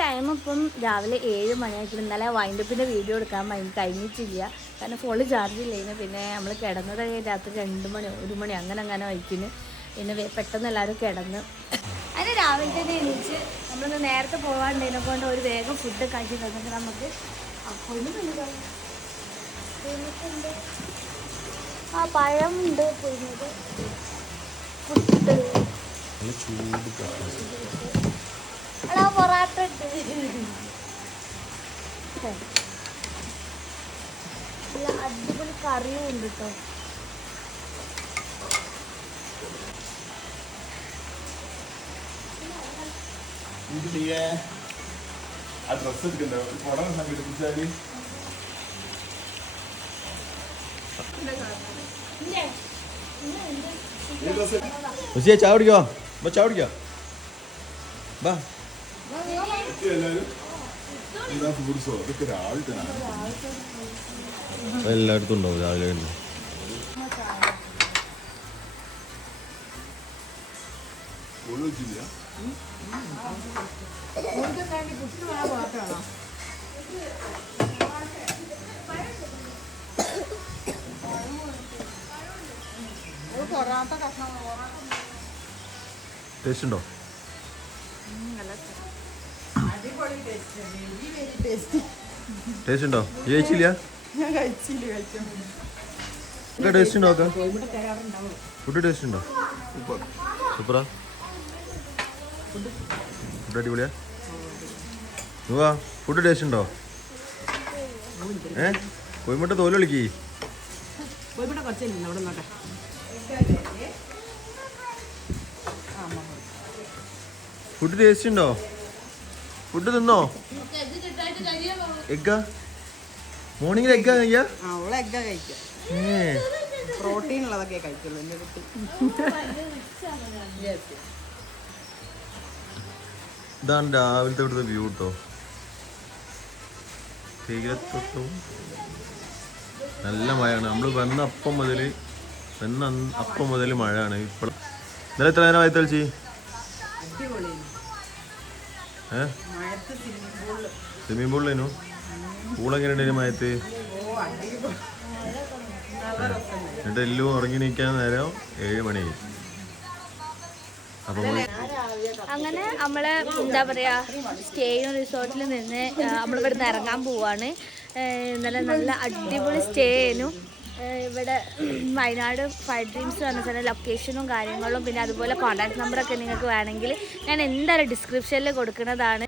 Time ഇപ്പം രാവിലെ ഏഴ് മണിയായിട്ട് ഇന്നലെ വൈൻഡപ്പിന്റെ വീഡിയോ എടുക്കാൻ കഴിഞ്ഞിട്ടില്ല. കാരണം ഫോണിൽ ചാർജ് ഇല്ലായിരുന്നു പിന്നെ നമ്മൾ കിടന്നത് രാത്രി രണ്ട് മണി ഒരു മണി അങ്ങനെ അങ്ങനെ വയ്ക്കുന്നു പിന്നെ പെട്ടെന്ന് എല്ലാവരും കിടന്ന്. അതിന് രാവിലെ തന്നെ എണീച്ച് നമ്മളൊന്ന് നേരത്തെ പോകാണ്ടതിനെ കൊണ്ട് ഒരു വേഗം ഫുഡ് കഴിച്ച് തന്നിട്ട് നമുക്ക് ആ പഴമുണ്ട് ഉണ്ട് ഫുഡ് നല്ല ചൂട് പൊറാട്ട ഉണ്ട് നല്ല അടിപൊളി കറിയും ഉണ്ട് കേട്ടോ. ആ ഡ്രസ് എടുക്കണ്ടോ? കുടം സംഘടിപ്പിച്ചാൽ ഉച്ചയെ ചായ കുടിക്കോ? അപ്പൊ ചായ കുടിക്കോ. ബാ എല്ലാവരും ഇതാ ഫ്രൂട്ട്സോ ഇതൊക്കെ രാവിലെ തന്നെ. എല്ലായിടത്തും ഉണ്ടാവും രാവിലെ തന്നെ. ഒഴിച്ചില്ല ടേസ്റ്റ് ഉണ്ടോ? ടേസ്റ്റ് ഉണ്ടോ ഈ കഴിച്ചില്ല ഞാൻ കഴിച്ചില്ല കഴിക്കാൻ ടേസ്റ്റ് ഉണ്ടോ ഫുഡ് ടേസ്റ്റ് ഉണ്ടോ? സൂപ്പറാ ഫുഡ് അടിപൊളിയാ? വാ ഫുഡ് ടേസ്റ്റ് ഉണ്ടോ? ഏ? കോയിമുട്ട തോൽ നോട്ടെ ഫുഡ് ടേസ്റ്റ് ഉണ്ടോ? ഫുഡ് തിന്നോ? എഗ്ഗാ മോർണിംഗിൽ എഗ്ഗാ കഴിക്കാ? ആ അവളെ കഴിക്കാം. ഏ. പ്രോട്ടീൻ ഉള്ളതൊക്കെ കഴിക്കുള്ളൂ എന്റെ കുട്ടി ഇതാണ് രാവിലത്തെ ഇവിടുത്തെ വ്യൂ കേട്ടോ തേയിലത്തോട്ടവും നല്ല മഴയാണ്. നമ്മൾ വന്ന അപ്പം മുതൽ വന്ന അപ്പം മുതൽ മഴയാണ്. ഇപ്പോൾ ഇന്നലെ എത്ര നേരം ആയി തെളിച്ച് അടിപൊളി ഏ മഴത്ത് സ്വിമ്മിംഗ് പൂളിൽ സ്വിമ്മിംഗ് പൂളിലേനു മഴത്ത് ഓ എന്നിട്ട് എല്ലാം ഉറങ്ങി നിൽക്കാൻ നേരം ഏഴ് മണി. അപ്പോൾ അങ്ങനെ നമ്മൾ എന്താ പറയാ സ്റ്റേയും റിസോർട്ടിൽ നിന്ന് നമ്മൾ നിന്ന് ഇറങ്ങാൻ പോവാണ്. ഇന്നലെ നല്ല അടിപൊളി സ്റ്റേ ആയിരുന്നു. ഇവിടെ വയനാട് ഫൈവ് ഡ്രീംസ് പറഞ്ഞ ലൊക്കേഷനും കാര്യങ്ങളും പിന്നെ അതുപോലെ കോൺടാക്ട് നമ്പറൊക്കെ നിങ്ങൾക്ക് വേണമെങ്കിൽ ഞാൻ എന്തായാലും ഡിസ്ക്രിപ്ഷനിൽ കൊടുക്കുന്നതാണ്.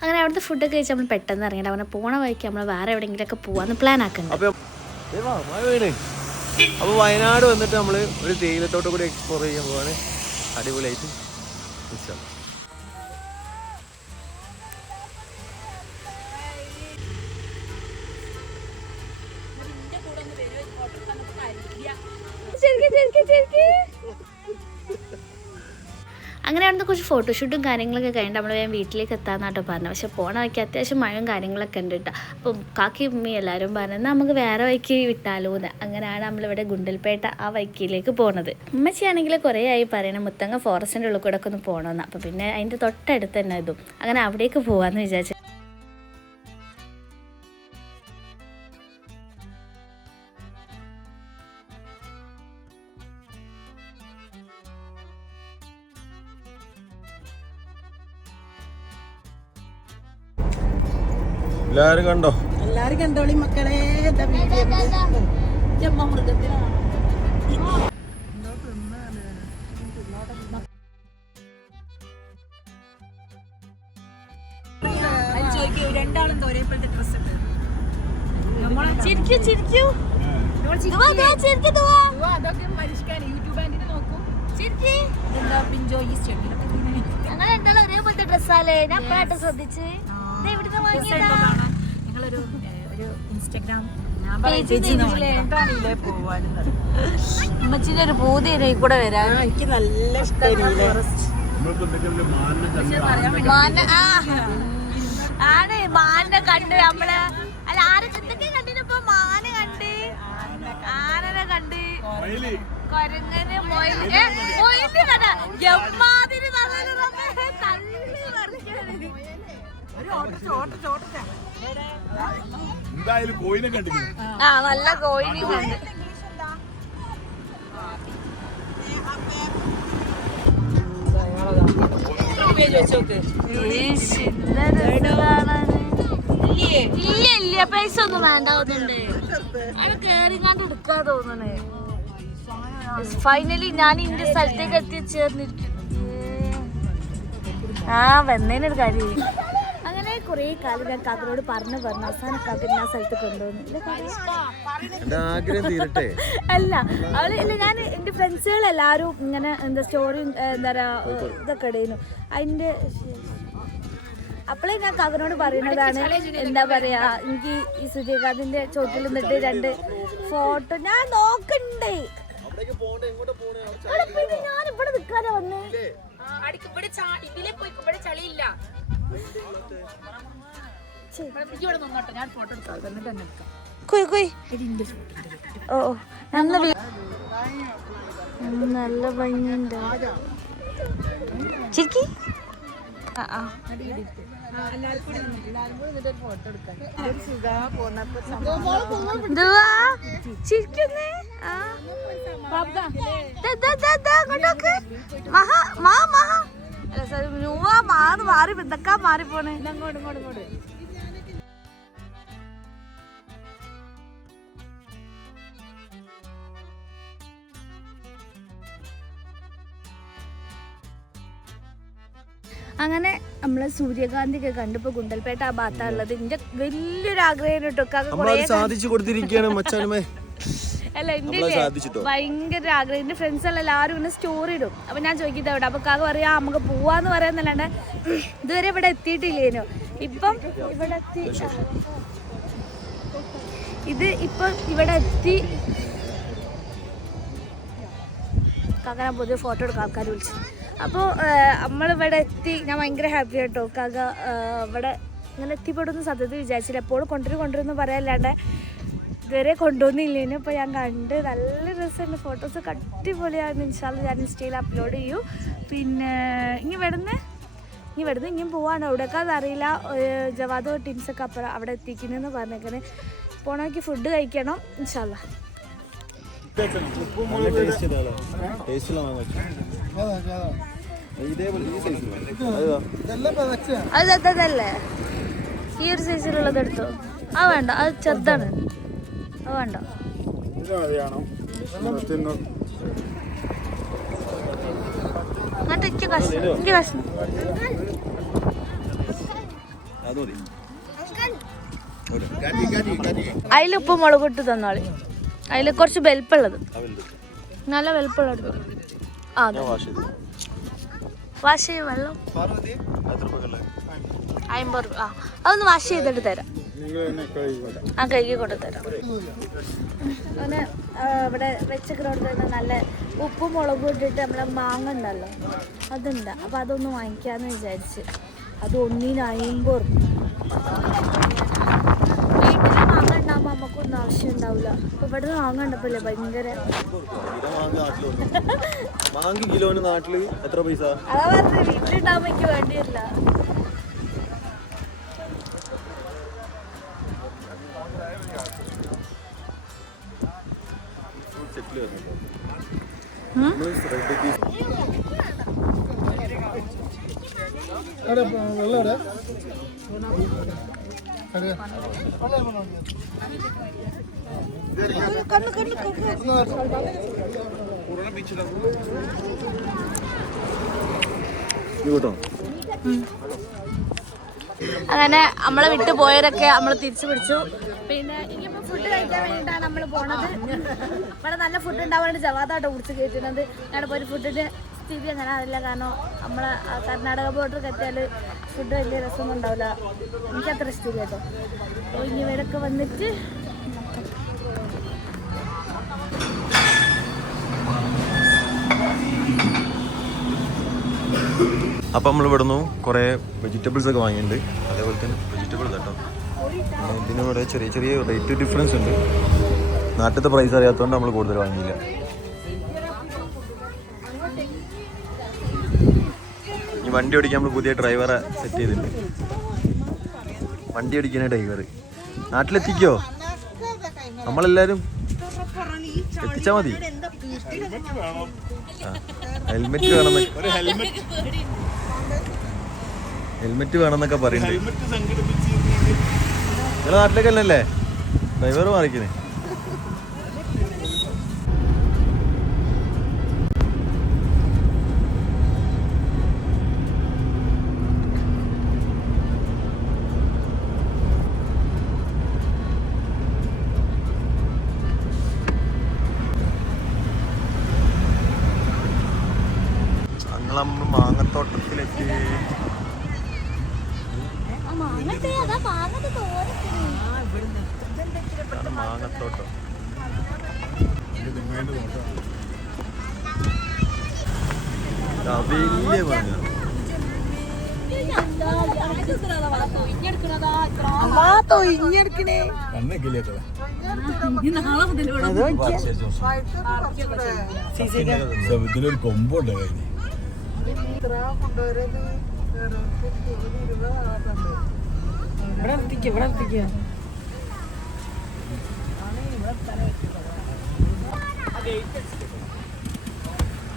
അങ്ങനെ അവിടുത്തെ ഫുഡൊക്കെ കഴിച്ച് നമ്മൾ പെട്ടെന്ന് ഇറങ്ങിയിട്ട് അവനെ പോണ വഴിക്ക് നമ്മൾ വേറെ എവിടെയെങ്കിലുമൊക്കെ പോകാമെന്ന് പ്ലാൻ ആക്കുന്നുണ്ട് അപ്പോൾ വയനാട് വന്നിട്ട് നമ്മൾ ഒരു തേയിലത്തോട്ട് കൂടി എക്സ്പ്ലോർ ചെയ്യാൻ പോവാണ്. അടിപൊളിയായിട്ട്. ഇൻഷാല്ലാ. അങ്ങനെ അവിടുന്ന് കുറച്ച് ഫോട്ടോഷൂട്ടും കാര്യങ്ങളൊക്കെ കഴിഞ്ഞിട്ട് നമ്മൾ വേഗം വീട്ടിലേക്ക് എത്താമെന്നാട്ടോ പറഞ്ഞത്. പക്ഷേ പോണ വഴിക്ക് അത്യാവശ്യം മഴയും കാര്യങ്ങളൊക്കെ ഉണ്ട് കേട്ടോ. അപ്പം കാക്കി ഉമ്മി എല്ലാവരും പറഞ്ഞത് നമുക്ക് വേറെ വഴിക്ക് വിട്ടാലോ എന്ന് അങ്ങനെയാണ് നമ്മളിവിടെ ഗുണ്ടൽപേട്ട ആ വഴിക്കിലേക്ക് പോണത്. ഉമ്മച്ചിയാണെങ്കിൽ കുറേ ആയി പറയണം മുത്തങ്ങ ഫോറസ്റ്റിന്റെ ഉള്ളിൽ കൂടെ ഒക്കെ ഒന്ന് പോകണമെന്ന് അപ്പം പിന്നെ അതിന്റെ തൊട്ടടുത്ത് തന്നെ ഇതും. അങ്ങനെ അവിടേക്ക് പോകാമെന്ന് വിചാരിച്ചു എല്ലാരും കണ്ടോ? എല്ലാരും കണ്ടോളി മക്കളെ. രണ്ടാളും ഒരേപോലത്തെ ഡ്രസ് ഇട്ട്. ചിരിക്കൂ ചിരിക്കൂ. അതൊക്കെ പരിഷ്കാരം. യൂട്യൂബ് ആൻഡിന് നോക്കും. എന്താ പിഞ്ചോ ഈ ഞങ്ങൾ രണ്ടാളും ഒരേപോലത്തെ ഡ്രസ്സാലേ ഞാൻ പാട്ട് ശ്രദ്ധിച്ച്. ഇവിടുത്തെ വാങ്ങിയതാ ഉമ്മച്ചിന്റെ ഒരു പൂതി കൂടെ വരാൻ എനിക്ക് നല്ല ആ. ആണ് മാനിനെ കണ്ട് നമ്മൾ അല്ല ആരെ എന്തൊക്കെ കണ്ടിപ്പോ മാന കണ്ട് ആനനെ കണ്ട്. കൊരങ്ങനെ മൊയിൽ കണ്ട എമ്മാതിരി നല്ലൊരു റബ്ബേ, തള്ളി മറിക്കാണ്. എന്തായാലും കോയിനെ കണ്ടിരിക്കുന്നു ആ നല്ല കോയിനും കണ്ട്. ഇല്ല ഇല്ല പൈസ ഒന്നും വേണ്ട തോന്നുന്നുണ്ട് കേറിങ്ങാണ്ട് എടുക്കാ തോന്നണേ. ഫൈനലി ഞാൻ ഇന്റെ സ്ഥലത്തേക്ക് എത്തിച്ചേർന്നിരിക്കുന്നു. ആ വന്നതിനൊരു കാര്യം കുറേ കാലം ഞാൻ കാക്കനോട് പറഞ്ഞു പറഞ്ഞു. അവസാനം കാക്കൻ ഞാൻ സ്ഥലത്ത് കൊണ്ടുവന്നു? എന്റെ ആഗ്രഹം തീരട്ടെ? അല്ല അവൾ ഇല്ല ഞാൻ എന്റെ ഫ്രണ്ട്സുകൾ എല്ലാരും ഇങ്ങനെ എന്താ സ്റ്റോറി എന്താ പറയാ ഇതൊക്കെ ഇടയുന്നു അതിന്റെ അപ്പോഴേ ഞാൻ കവനോട് പറയുന്നതാണ് എന്താ പറയാ എനിക്ക് ഈ സൂര്യകാന്തിന്റെ ചോട്ടിൽ നിന്നിട്ട് രണ്ട് ഫോട്ടോ ഞാൻ നോക്കണ്ടേ. ഞാൻ ഇവിടെ നിൽക്കാനാ വന്നേ. അടിക്ക് ഇവിടെ ചാ- ഇതിലെ പോയി ഇവിടെ ചളിയില്ല. ഓ നല്ല നല്ല ഭംഗിയുണ്ട് ചിരിക്കി? ചിരിക്കുന്നേ? ആ. മഹാ, മഹാ. അല്ല, sorry, നുവാ, മാന്ന് മാറി എന്തൊക്കെ മാറിപ്പോണേ ഇങ്ങോട്ട് ഇങ്ങോട്ട് ഇങ്ങോട്ട്. അങ്ങനെ നമ്മൾ സൂര്യകാന്തിയൊക്കെ കണ്ടപ്പോ ഗുണ്ടൽപേട്ട ആ ഭാഗത്താ ഉള്ളത്. എന്റെ വലിയൊരു ആഗ്രഹം നമ്മൾ സാധിച്ചു കൊടുത്തിരിക്കുകയാണ് മച്ചാനുമേ. അല്ല? ഭയങ്കര ആഗ്രഹം. എന്റെ ഫ്രണ്ട്സ് എല്ലാം എല്ലാവരും ഇങ്ങനെ സ്റ്റോറി ഇടും. അപ്പൊ ഞാൻ ചോദിക്കുന്നത് അവിടെ? അപ്പൊ കാക്ക പറയാ നമുക്ക് പോവാന്ന് പറയുന്നല്ലാണ്ട് ഇതുവരെ ഇവിടെ എത്തിയിട്ടില്ലേനു? ഇപ്പം ഇവിടെ എത്തി ഇത് ഇപ്പം ഇവിടെ എത്തി. കാക്ക ഞാൻ പൊതുവെ ഫോട്ടോ എടുക്കാൻ ആൾക്കാർ വിളിച്ചു. അപ്പോൾ നമ്മളിവിടെ എത്തി. ഞാൻ ഭയങ്കര ഹാപ്പി കേട്ടോ കാക്ക ഇവിടെ ഇങ്ങനെ എത്തിപ്പെടുന്ന സത്യത്തിൽ വിചാരിച്ചില്ല. എപ്പോഴും കൊണ്ടുവരും കൊണ്ടുവരുമെന്ന് പറയാല്ലാണ്ട് ഇതുവരെ കൊണ്ടുവന്നില്ലേനു അപ്പോൾ ഞാൻ കണ്ട് നല്ല രസമുണ്ട്. ഫോട്ടോസ് അടിപൊളിയാണ് ഇൻഷാൽ ഞാൻ ഇൻസ്റ്റയിൽ അപ്ലോഡ് ചെയ്യൂ. പിന്നെ ഇനി ഇവിടുന്ന്? ഇനി ഇവിടുന്ന് ഇനിയും പോവാണ്. എവിടെയൊക്കെ അതറിയില്ല. ജവാദോ ടീംസൊക്കെ അപ്പുറം അവിടെ എത്തിക്കുന്നെന്ന് പറഞ്ഞേക്കണേ. പോണോക്ക് ഫുഡ് കഴിക്കണം. ഇൻഷാല്ല അത് അതല്ലേ? ഈ ഒരു സൈസിലുള്ളത് എടുത്തോ? ആ വേണ്ട അത് ചെറുതാണ്. വേണ്ട. എന്നിട്ട് എനിക്ക് കഷ്ണം എനിക്ക് കഷ്ണം. അതിൽ ഉപ്പ് മുളക് ഇട്ട് തന്നാളി. അതിൽ കുറച്ച് വലുപ്പമുള്ളത്. നല്ല വലുപ്പമുള്ളത് ആ വാഷ് ചെയ്യും വെള്ളം. അമ്പത് രൂപ. ആ അതൊന്ന് വാഷ് ചെയ്തിട്ട് തരാം. ആ കഴുകി കൊടുത്തരാം. അങ്ങനെ ഇവിടെ വെച്ച തന്നെ നല്ല ഉപ്പും മുളകും ഇട്ടിട്ട് നമ്മളെ മാങ്ങ ഉണ്ടല്ലോ അതുണ്ട്. അപ്പൊ അതൊന്ന് വാങ്ങിക്കാന്ന് വിചാരിച്ച്. അത് ഒന്നിന് അമ്പത് വീട്ടിൽ മാങ്ങ ഉണ്ടാകുമ്പോൾ നമുക്കൊന്നും ആവശ്യം ഉണ്ടാവില്ല അപ്പൊ ഇവിടെ മാങ്ങ ഉണ്ടപ്പോലെ ഭയങ്കര മാങ്ങ കിലോന് നാട്ടിൽ എത്ര പൈസ? അതാ പറഞ്ഞത് വീട്ടിലുണ്ടാകുമ്പോൾ എനിക്ക് വേണ്ടിയില്ല അങ്ങനെ നമ്മളെ വിട്ടു പോയവരൊക്കെ നമ്മൾ തിരിച്ചു പിടിച്ചു. പിന്നെ ഇനിയിപ്പോ ഫുഡ് കഴിക്കാൻ വേണ്ടിട്ടാണ് നമ്മൾ പോണത്. ഇവിടെ നല്ല ഫുഡ് ഉണ്ടാവാണ്ട് ജവാദാട്ടോ കുടിച്ച് കേട്ടിരുന്നത് ഞാൻ പോയി ഫുഡിന്റെ സ്ഥിതി അങ്ങനെ അറിയില്ല. കാരണം നമ്മളെ കർണാടക ബോർഡർ എത്തിയാൽ ഫുഡ് വലിയ രസമൊന്നും ഉണ്ടാവില്ല. എനിക്ക് അത്ര ഇഷ്ടമില്ല കേട്ടോ. അപ്പോൾ ഇനി ഇവരൊക്കെ വന്നിട്ട് അപ്പം നമ്മൾ ഇവിടുന്ന് കുറേ വെജിറ്റബിൾസ് ഒക്കെ വാങ്ങിയിട്ടുണ്ട്. അതേപോലെ തന്നെ വെജിറ്റബിൾ കേട്ടോ ആ, ഇതിനിവിടെ ചെറിയ ചെറിയ റേറ്റ് ഡിഫറൻസ് ഉണ്ട്. നാട്ടിലത്തെ പ്രൈസ് അറിയാത്തതുകൊണ്ട് നമ്മൾ കൂടുതൽ വാങ്ങിയില്ല. ഈ വണ്ടി ഓടിക്കാൻ നമ്മൾ പുതിയ ഡ്രൈവറെ സെറ്റ് ചെയ്തിട്ടുണ്ട്. വണ്ടി ഓടിക്കുന്ന ഡ്രൈവർ നാട്ടിലെത്തിക്കോ? നമ്മളെല്ലാരും എത്തിച്ചാ മതി. ഹെൽമെറ്റ് വേണം ഹെൽമെറ്റ് വേണമെന്നൊക്കെ പറയുന്നുണ്ട്. നിങ്ങളെ നാട്ടിലേക്കല്ലേ ഡ്രൈവർ മാറിക്കുന്നേ ഞങ്ങളമ്മ മാങ്ങത്തോട്ടത്തിലെത്തി ഇതാണ് മാങ്ങത്തോട്ടം. ഇതാ വലിയ മാങ്ങ. ഇതിലൊരു കൊമ്പുണ്ട് കഴിഞ്ഞ്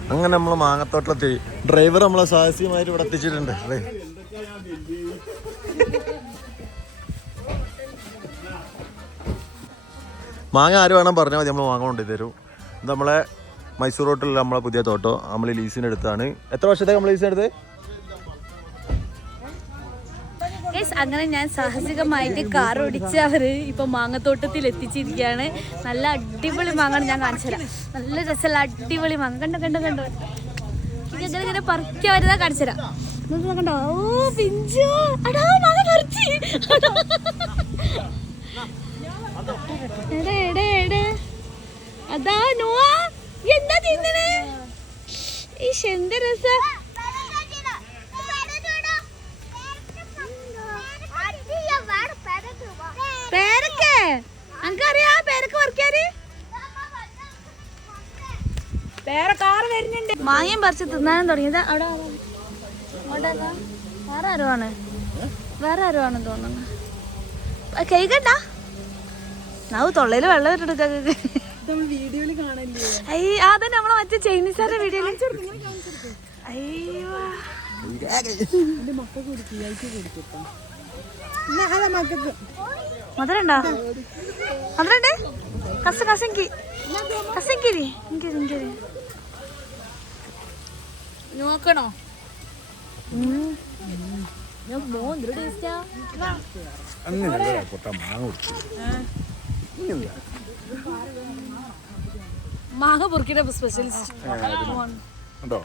അങ്ങനെ നമ്മൾ മാങ്ങത്തോട്ടത്തി ഡ്രൈവർ നമ്മളെ സാഹസികമായിട്ട് ഇവിടെ എത്തിച്ചിട്ടുണ്ട് അല്ലേ? മാങ്ങ ആര് വേണം പറഞ്ഞാൽ മതി നമ്മൾ മാങ്ങ കൊണ്ടുതരൂ നമ്മളെ മൈസൂർ റോട്ടിലുള്ള നമ്മളെ പുതിയ തോട്ടോ. നമ്മൾ ലീസിന് എടുത്താണ്. എത്ര വർഷത്തേക്ക് നമ്മൾ ലീസിന് എടുത്ത് അങ്ങനെ ഞാൻ സാഹസികമായിട്ട് കാർ ഓടിച്ച് അവർ ഇപ്പൊ മാങ്ങത്തോട്ടത്തിൽ എത്തിച്ചിരിക്കുകയാണ്. നല്ല അടിപൊളി മാങ്ങാണ് ഞാൻ കാണിച്ചു തരാം. നല്ല രസമുള്ള അടിപൊളി മാങ്ങ. കണ്ടോ കണ്ടോ കണ്ടോ? ഇങ്ങനെ ഇങ്ങനെ പറിക്കാൻ വരുന്ന കാണിച്ചു തരാം. ഇതൊന്ന് കണ്ടോ? ഓ പിഞ്ചു അടാ മാങ്ങ അതാ നോവാ. ഈ എന്ത് രസം? പേരക്കെ? അനക്കറിയാ പേരക്ക് പറിക്കാന്? വേറെ കാറ് വരുന്നുണ്ട്. മാങ്ങയും പറിച്ച് തിന്നാനും തുടങ്ങിയത് അവിടെ? വേറെ ആരോ? ആണ് വേറെ ആരോ ആണെന്ന് തോന്നുന്നു കേക്കണ്ട നാവ് തൊള്ളയിൽ വെള്ളം ഇട്ടെടുക്ക വീഡിയോയിൽ കാണല്ലേ അയ്യ അതെ നമ്മളെ മറ്റേ ചൈനീസുകാരുടെ വീഡിയോയിൽ അയ്യോ. അതാ മക്കൾക്ക്. മധുരണ്ടോ? മധുരണ്ട്? കസ കസങ്കി. കസങ്കിരി ഇങ്കിരി ഇങ്കിരി നോക്കണോ? ടേസ്റ്റാ അങ്ങനെ പൊട്ട മാങ്ങ കൊടുത്തു മാങ്ങ പൊറുക്കിയുടെ സ്പെഷ്യലിസ്റ്റ് ഉണ്ടോ?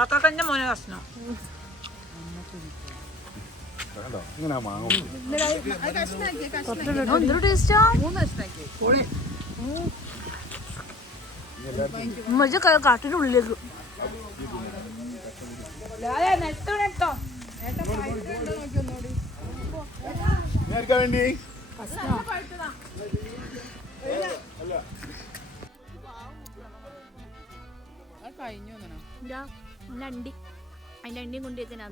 ആക്കാക്കന്റെ മോനെ കഷ്ണം? കണ്ടോ? ഇങ്ങനെ മാങ്ങ എന്തൊരു ടേസ്റ്റാ മജ കാട്ടിന്റെ ഉള്ളിലേക്ക്. വേണ്ടി? കഴിഞ്ഞു അതിന്റെ അണ്ടി. അതിന്റെ അണ്ടിയും തിന്നു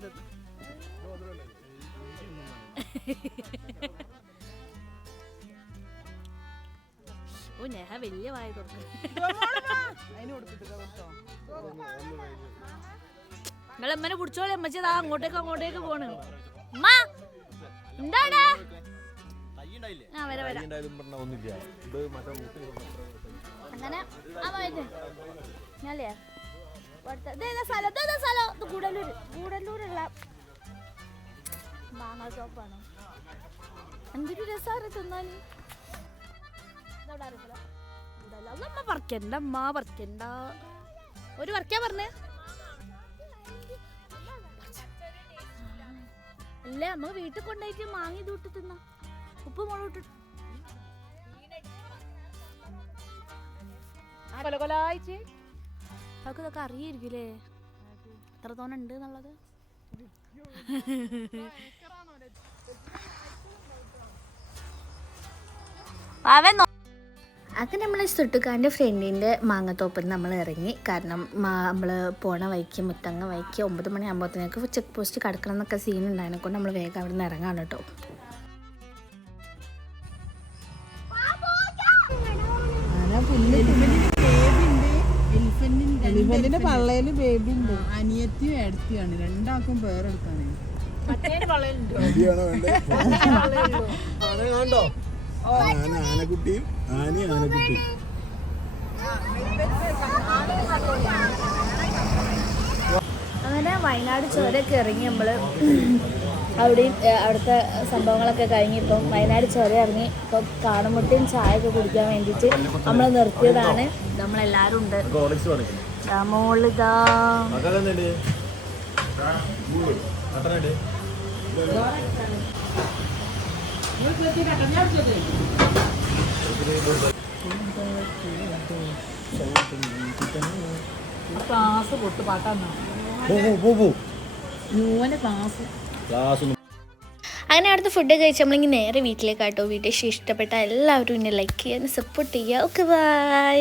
ഓ നേഹ വലിയ വായ തുറക്കും എമ്മനെ പിടിച്ചോളെ അമ്മച്ചി ദാ അങ്ങോട്ടേക്ക് അങ്ങോട്ടേക്ക് പോണ്. ഉമ്മ, എന്താടാ? ആ വരാം വരാം. അങ്ങനെ. ആ പോയത് ഞാനല്ലേ സ്ഥലം സ്ഥലം ഇത് ഗൂഡല്ലൂർ ഗൂഡല്ലൂരുള്ള മാങ്ങ ഷോപ്പാണ് എന്തൊരു രസമാണ് തിന്നാൻ. അമ്മ പറിക്കണ്ട അമ്മ പറിക്കണ്ട. ഒരു പറിക്കാൻ പറഞ്ഞേ. അല്ല നമ്മ വീട്ടിൽ കൊണ്ടുപോയിട്ട് മാങ്ങി ഇത് വിട്ട് തിന്നാ. ഉപ്പ് മുളക് ഇട്ടിട്ട് കൊല കൊലായിച്ച് അതൊക്കെ ഇതൊക്കെ അറിയായിരിക്കില്ലേ എത്രത്തോണം ഉണ്ട് എന്നുള്ളത് അവൻ അങ്ങനെ നമ്മൾ സുട്ടുക്കാന്റെ ഫ്രണ്ടിന്റെ മാങ്ങത്തോപ്പിൽ നമ്മൾ ഇറങ്ങി. കാരണം നമ്മൾ പോണ വഴിക്ക് മുത്തങ്ങ വഴിക്ക് ഒമ്പത് മണി ആകുമ്പോഴത്തേക്ക് ചെക്ക് പോസ്റ്റ് കടക്കണം എന്നൊക്കെ സീൻ ഉണ്ടായതിനെ കൊണ്ട് നമ്മൾ വേഗം അവിടെ നിന്ന് ഇറങ്ങാണ് കേട്ടോ. പള്ളയിൽ ബേബി ഉണ്ട്. അനിയത്തിയും രണ്ടാൾക്കും പേരെടുക്കാനേ ആന ആനക്കുട്ടിയും ആനി ആനക്കുട്ടിയും അങ്ങനെ വയനാട് ചുരമൊക്കെ ഇറങ്ങി നമ്മൾ അവിടെയും അവിടുത്തെ സംഭവങ്ങളൊക്കെ കഴിഞ്ഞ് ഇപ്പം വയനാട് ചുരം ഇറങ്ങി ഇപ്പം കാണമുട്ടിയും ചായ ഒക്കെ കുടിക്കാൻ വേണ്ടിയിട്ട് നമ്മൾ നിർത്തിയതാണ്. നമ്മളെല്ലാവരും ഉണ്ട് ക്ലാസ് പൊട്ട് പാട്ടാന്നോ? ക്ലാസ്. ക്ലാസ് ഒന്നും അങ്ങനെ അവിടുത്തെ ഫുഡ് കഴിച്ച് നമ്മളിങ്ങനെ നേരെ വീട്ടിലേക്കാട്ടോ. വീട്ടിൽ ഇഷ്ടപ്പെട്ട എല്ലാവരും ഇന്നെ ലൈക്ക് ചെയ്യാൻ സപ്പോർട്ട് ചെയ്യുക ഓക്കെ ബൈ